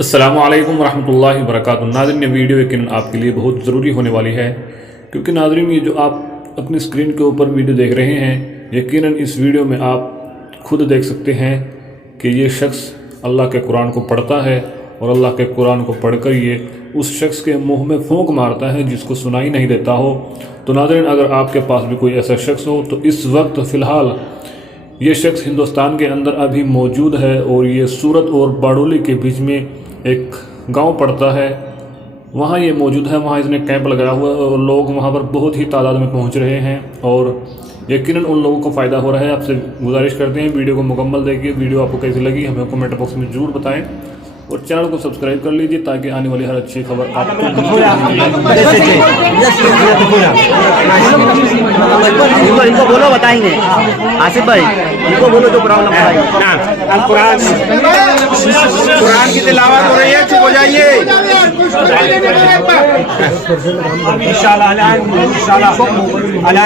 अस्सलामु अलैकुम वरहमतुल्लाहि वबरकातुहू। नाज़रीन, ये वीडियो यकीनन आपके लिए बहुत ज़रूरी होने वाली है, क्योंकि नाज़रीन ये जो आप अपनी स्क्रीन के ऊपर वीडियो देख रहे हैं, यकीनन इस वीडियो में आप खुद देख सकते हैं कि ये शख्स अल्लाह के कुरान को पढ़ता है और अल्लाह के कुरान को पढ़कर ये उस शख्स के मुंह में फूंक मारता है जिसको सुनाई नहीं देता हो। तो नाज़रीन, अगर आपके पास भी कोई ऐसा शख्स हो तो इस वक्त फ़िलहाल ये शख्स हिंदुस्तान के अंदर अभी मौजूद है और ये सूरत और बारडोली के बीच में एक गांव पड़ता है, वहाँ ये मौजूद है। वहाँ इसने कैंप लगाया हुआ है और लोग वहाँ पर बहुत ही तादाद में पहुँच रहे हैं और यकीनन उन लोगों को फ़ायदा हो रहा है। आपसे गुजारिश करते हैं वीडियो को मुकम्मल देखिए। वीडियो आपको कैसी लगी हमें कमेंट बॉक्स में ज़रूर बताएं और चैनल को सब्सक्राइब कर लीजिए ताकि आने वाली हर अच्छी खबर आपको इनको बोलो, बताएंगे। आसिफ भाई इनको बोलो जो प्रॉब्लम है। कुरान की तिलावत हो रही है, चुप हो जाइए। इंशाल्लाह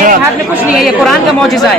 मेरे हाथ में कुछ नहीं है, ये कुरान का मौजिज़ा है।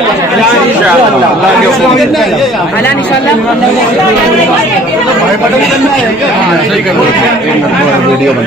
होगा। अल्लाह इंशाल्लाह वीडियो बन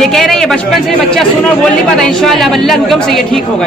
ये कह रहे हैं बचपन से बच्चा सुन और बोल नहीं पाता, इंशाल्लाह अल्लाह हुक्म से ये ठीक होगा।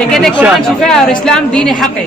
ये कहते हैं कुरान शिफा और इस्लाम दीन हक है।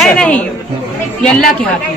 मैं नहीं, ये अल्लाह के हाथ में।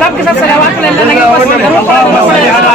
सब के सब सलावत अल्लाह